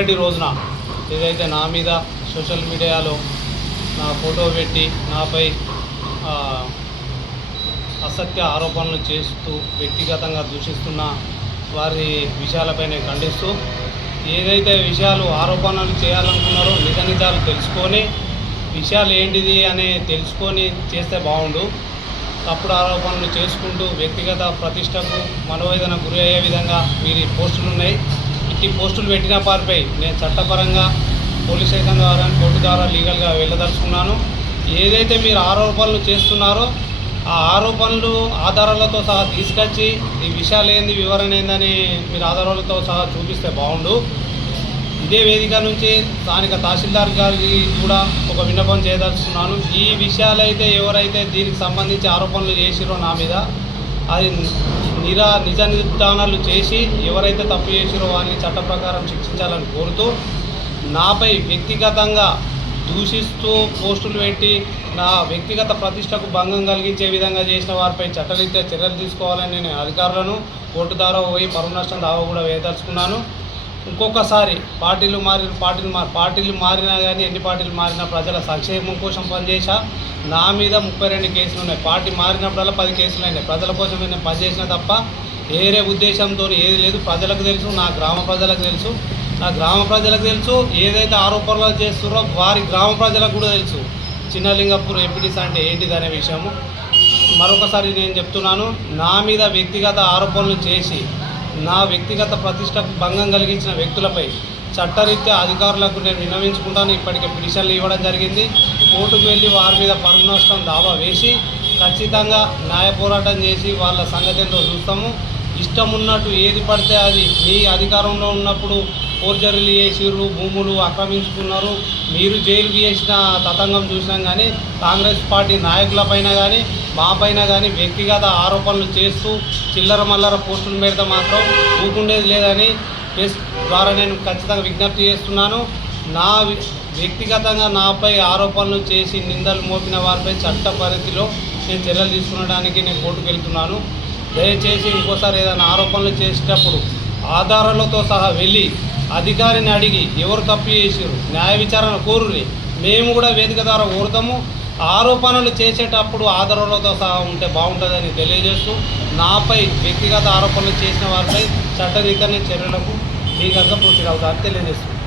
నిన్నటి రోజున ఏదైతే నా మీద సోషల్ మీడియాలో నా ఫోటో పెట్టి నాపై అసత్య ఆరోపణలు చేస్తూ వ్యక్తిగతంగా దూషిస్తున్న వారి విషయాలపైనే ఖండిస్తూ ఏదైతే విషయాలు ఆరోపణలు చేయాలనుకున్నారో నిజాలు తెలుసుకొని విషయాలు ఏంటిది అని తెలుసుకొని చేస్తే బాగుండు. తప్పుడు ఆరోపణలు చేసుకుంటూ వ్యక్తిగత ప్రతిష్టకు మనోవేదన గురి అయ్యే విధంగా వీరి పోస్టులు ఉన్నాయి. ఇట్టి పోస్టులు పెట్టిన వారిపై నేను చట్టపరంగా పోలీస్ స్టేషన్ ద్వారా కోర్టు ద్వారా లీగల్గా వెళ్ళదలుచుకున్నాను. ఏదైతే మీరు ఆరోపణలు చేస్తున్నారో ఆ ఆరోపణలు ఆధారాలతో సహా తీసుకొచ్చి ఈ విషయాలు ఏంది వివరణ ఏందని మీరు ఆధారాలతో సహా చూపిస్తే బాగుండు. ఇదే వేదిక నుంచి స్థానిక తహసీల్దార్ గారికి కూడా ఒక విన్నపం చేయదలుచుకున్నాను. ఈ విషయాలైతే ఎవరైతే దీనికి సంబంధించి ఆరోపణలు చేసిరో నా మీద అది నిజ నిర్ధారణలు చేసి ఎవరైతే తప్పు చేసిరో వారిని చట్ట ప్రకారం శిక్షించాలని కోరుతూ నాపై వ్యక్తిగతంగా దూషిస్తూ పోస్టులు పెట్టి నా వ్యక్తిగత ప్రతిష్టకు భంగం కలిగించే విధంగా చేసిన వారిపై చట్టరీత్యా చర్యలు తీసుకోవాలని నేను అధికారులను కోర్టు ద్వారా పోయి పరువు నష్టం దావా కూడా వేయదలుచుకున్నాను. ఇంకొకసారి పార్టీలు మారినా కానీ ఎన్ని పార్టీలు మారినా ప్రజల సంక్షేమం కోసం పనిచేసా. నా మీద 32 కేసులు ఉన్నాయి. పార్టీ మారినప్పుడల్లా 10 కేసులు అయినాయి. ప్రజల కోసం నేను పనిచేసిన తప్ప వేరే ఉద్దేశంతో ఏది లేదు. ప్రజలకు తెలుసు, నా గ్రామ ప్రజలకు తెలుసు. నా గ్రామ ప్రజలకు తెలుసు ఏదైతే ఆరోపణలు చేస్తున్నారో వారి గ్రామ ప్రజలకు కూడా తెలుసు చిన్నలింగపూర్ ఎంపీటీస్ అంటే ఏంటిది అనే విషయము. మరొకసారి నేను చెప్తున్నాను, నా మీద వ్యక్తిగత ఆరోపణలు చేసి నా వ్యక్తిగత ప్రతిష్టకు భంగం కలిగించిన వ్యక్తులపై చట్టరీత్యా అధికారులకు నేను విన్నవించుకుంటాను. ఇప్పటికే పిటిషన్లు ఇవ్వడం జరిగింది. కోర్టుకు వెళ్ళి వారి మీద పరువు నష్టం దావా వేసి ఖచ్చితంగా న్యాయ పోరాటం చేసి వాళ్ళ సంగతి ఏంటో చూస్తాము. ఇష్టం ఉన్నట్టు ఏది పడితే అది మీ అధికారంలో ఉన్నప్పుడు ఫోర్జరీలు చేసిర్రు, భూములు ఆక్రమించుకున్నారు. మీరు జైలుకి చేసిన తతంగం చూసినాం. కానీ కాంగ్రెస్ పార్టీ నాయకులపైన కానీ మా పైన కానీ వ్యక్తిగత ఆరోపణలు చేస్తూ చిల్లర మల్లర పోస్టులు పెడితే మాత్రం ఊకుండేది లేదని ప్రెస్ ద్వారా నేను ఖచ్చితంగా విజ్ఞప్తి చేస్తున్నాను. నా వ్యక్తిగతంగా నాపై ఆరోపణలు చేసి నిందలు మోపిన వారిపై చట్ట పరిధిలో నేను చర్యలు తీసుకునడానికి నేను కోర్టుకు వెళ్తున్నాను. దయచేసి ఇంకోసారి ఏదైనా ఆరోపణలు చేసేటప్పుడు ఆధారాలతో సహా వెళ్ళి అధికారిని అడిగి ఎవరు తప్పు చేసారు న్యాయ విచారణ కోరుని మేము కూడా వేదిక ద్వారా కోరుతాము. ఆరోపణలు చేసేటప్పుడు ఆధారాలతో సహా ఉంటే బాగుంటుందని తెలియజేస్తూ నాపై వ్యక్తిగత ఆరోపణలు చేసిన వారిపై చట్టరీత్యా చర్యలకు లీగల్గా ప్రొసీడ్ అవుతారని తెలియజేస్తుంది.